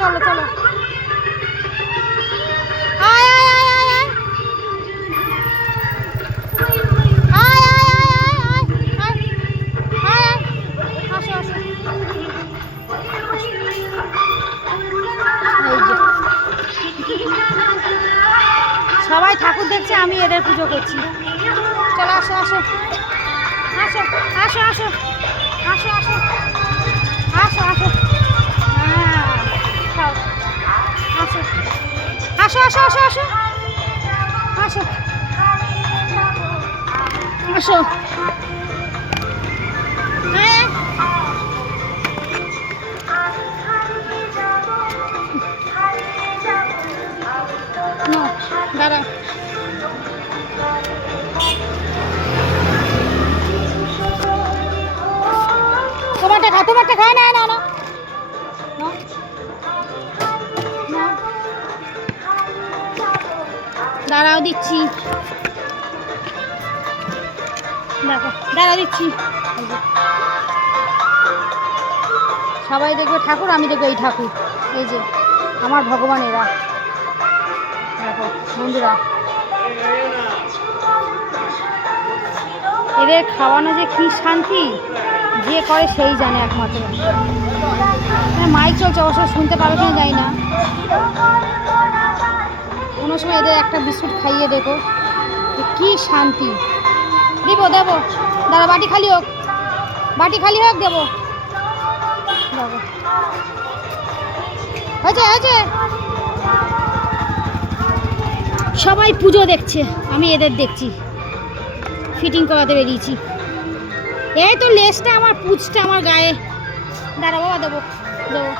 চলো চলো। সবাই ঠাকুর দেখছে, আমি এদের পুজো করছি। চলো আসো আসো আসো আসো আসো আসো আসো আসো আসো। হ্যাঁ আসো আসো আসো আসো আসো আসো আসো। হ্যাঁ দাঁড়া। তোমারটা খায় না না না দাঁড়াও দিচ্ছি, দেখো দাঁড়া দিচ্ছি। সবাই দেখবে ঠাকুর, আমি দেখবো এই ঠাকুর। এই যে আমার ভগবান এরা, দেখো বন্ধুরা, এদের খাওয়ানো যে কি শান্তি, যে করে সেই জানে একমাত্র। মাইক চলছে, অবশ্য শুনতে পাবে কিনা জানি না। কোনো সময় এদের একটা বিস্কুট খাইয়ে দেখো, কি শান্তি। দেবো দেবো, দাঁড়া বাটি খালি হোক, বাটি খালি হোক দেবো। দেখো হয়েছে হয়েছে। সবাই পুজো দেখছে, আমি এদের দেখছি। ফিটিং করাতে বেরিয়েছি। এই তো লেজটা আমার, পুঁছটা আমার গায়ে। দাঁড়া বাবা দেবো দেবো।